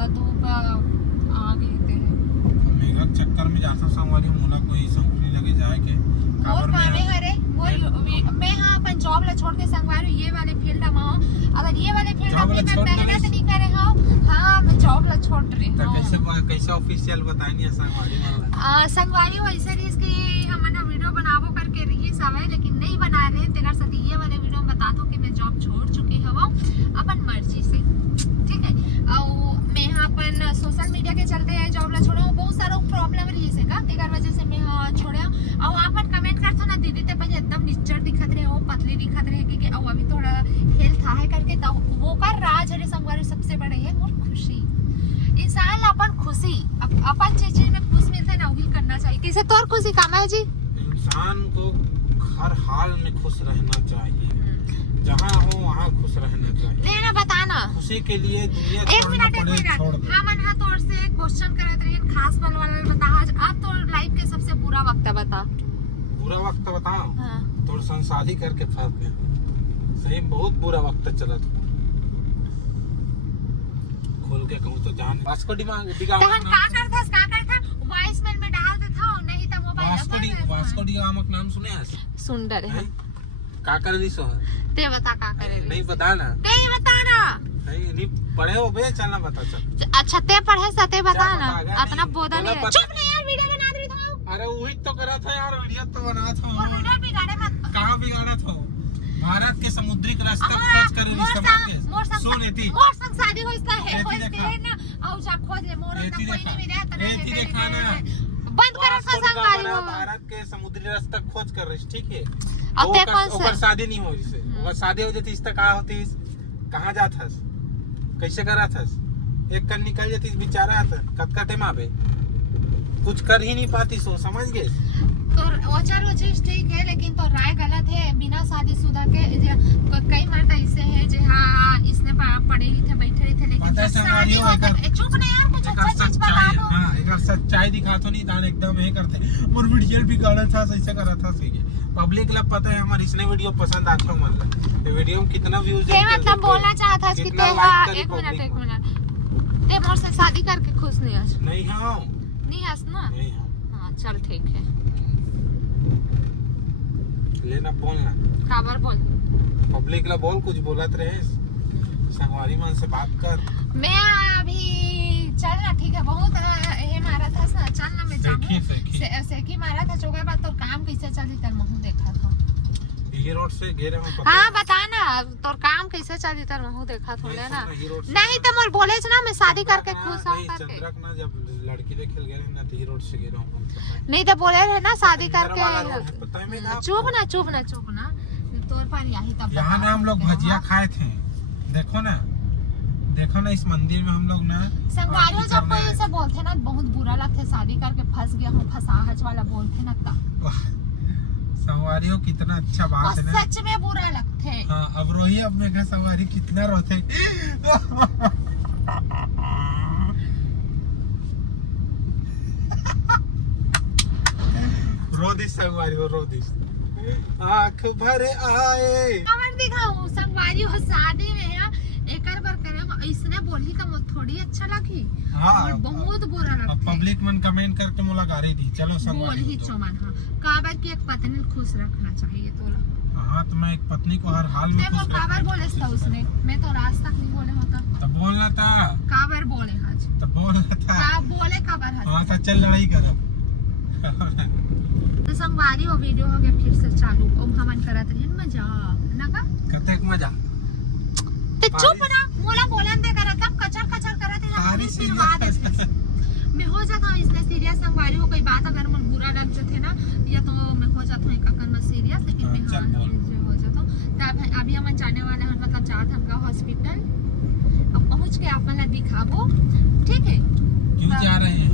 ज्यादा धूप आ गई थे मेगा चक्कर में जाता संगवारी मोला कोई संगरी लगे जाए के और माने हरे वो मैं हां अपन जॉब ला छोड़ के संगवारी ये वाले फील्ड में हो अगर ये वाले फील्ड में मैं पहले तो नहीं करे हो हां मैं जॉब ला छोड़ रही हूं कैसे ऑफिशियल बतानी संगवारी संगवारी वैसे इसकी हम ना वीडियो बनाबो करके रही सब है लेकिन नहीं बना रहे तेरा साथ ये वाले वीडियो में बता दो कि मैं जॉब छोड़ चुकी हूं अपन मर्जी से ठीक है और मैं यहाँ अपन सोशल मीडिया के चलते हैं जॉब ला छोड़े बहुत सारा प्रॉब्लम रही से का तेकर वजह से मैं छोड़े और वहाँ पर कमेंट करता ना दीदी ते पहले एकदम निच्चर दिखत रहे हो पतली दिखत रहे कि अब अभी थोड़ा हेल्थ है करके तो वो कर राज हरे संगवारी सबसे बड़े है मोर खुशी इंसान अपन खुशी अपन जे चीज में खुश मिलते ना वही करना चाहिए किसे तोर खुशी काम है जी इंसान को हर हाल में खुश रहना चाहिए जहाँ हो वहाँ खुश रहना चाहिए लेना बताना खुशी के लिए दुनिया एक मिनट हाँ मन हाँ तोर से क्वेश्चन करत रही खास पल वाला बता अब तो लाइफ के सबसे बुरा वक्त बता बुरा वक्त बताओ हाँ। तो शादी करके फंस गया सही बहुत बुरा वक्त चला था खोल के कहूँ तो जान वास्को का करथा वॉइस मेल में डाल देता नहीं तो मोबाइल वास्को डी गामा का नाम सुने हैं सुंदर है का कर दी सो ते बता का करे नहीं बता ना नहीं पढ़े हो बे चलना बता चल अच्छा ते पढ़े सते बता ना अपना बोधा नहीं चुप नहीं यार वीडियो बना रही था अरे वही तो करा था यार वीडियो तो बना था और वीडियो बिगाड़े मत कहां बिगाड़ा था भारत के समुद्रिक रास्ता खोज कर सुन एती मोर संग शादी होइस्ता है ना और जा खोज ले मोर ना कोई नहीं मिला त एती देखा ना बंद कर संगवारी भारत के समुद्री रास्ता खोज कर रही ठीक है अब ते कौन सा शादी नहीं हो रही से अगर शादी हो जाती इस तक कहां होती कहां जात हस कैसे करा था एक कर निकल जाती बेचारा था कतका टाइम आवे कुछ कर ही नहीं पाती सो समझ गए तो ओचर ओचर ठीक है लेकिन तो राय गलत है बिना शादीशुदा के कई मर्द ऐसे हैं जो हाँ इसने पढ़े ही थे बैठे ही थे लेकिन शादी होकर चुप नहीं यार कुछ अच्छा चीज बता दो हां एक सच्चाई दिखा तो नहीं दान एकदम ये करते और वीडियो भी गाना था ऐसे करा था सही पब्लिक ला पता है हमारी इसने वीडियो पसंद आता मतलब ये वीडियो में कितना व्यूज है मतलब बोलना चाहता है कि ते एक मिनट ते मोर से शादी करके खुश नहीं है नहीं हां नहीं हंस ना हां चल ठीक है लेना बोलना खबर बोल पब्लिक ला बोल कुछ बोलत रहे संगवारी मन से बात कर मैं अभी चलना ठीक है बहुत ये मारा था चलना मैं जाऊं सेकी मारा था चौके बाद तो काम कैसे चली तर महू देखा था ये रोड से घेरे में पता हां बता ना तोर काम कैसे चली तर महू देखा थोड़े ना नहीं तो मोर बोले ना मैं शादी करके खुश हूं करके चंद्रक ना जब लड़की देखे गए ना तो ये रोड से घेरा हूं नहीं तो बोले रहे ना शादी करके चुप ना तोर पर यही तब यहाँ ना हम लोग भजिया खाए थे देखो ना इस मंदिर में हम लोग ना संगवारी जब कोई ऐसे बोलते ना बहुत बुरा लगता है शादी करके फंस गया हूँ फसाहज वाला बोलते ना तब संगवारी कितना अच्छा बात है ना सच में बुरा लगते है हाँ अब रोही अपने घर संगवारी कितना रोते रोदिस संगवारी रोदिस आँख भर आए कमर दिखाऊं संगवारी हो शादी में है एकर बार करे इसने बोली तो थोड़ी अच्छा लगी हाँ बहुत बुरा लगा पब्लिक मन कमेंट करके मोला गाड़ी दी चलो बोल ही चमन हां काबर की एक पत्नी खुश रखना चाहिए तोला हाँ तो मैं एक पत्नी को हर हाल में खुश काबर बोले था उसने मैं तो राज तक नहीं बोले होता तब बोलना था काबर बोले आज तब बोलना था का बोले काबर आज हाँ तो चल लड़ाई करो तो संगवारी हो वीडियो हो गया फिर से चालू अब हमन करत रही मजा ना का कतेक मजा ते चुप ना मोला बोलन दे करत तब कचर करत है फिर बात है मैं हो जाता हूं इसलिए सीरियस संगवारी हो कोई बात अगर मन बुरा लग जाते ना या तो मैं हो जाता हूं एक करना सीरियस लेकिन मैं हो जाता हूं तब अभी हम जाने वाले हैं मतलब जात हमका हॉस्पिटल अब पहुंच के आपन ला दिखाबो ठीक है क्यों जा रहे हैं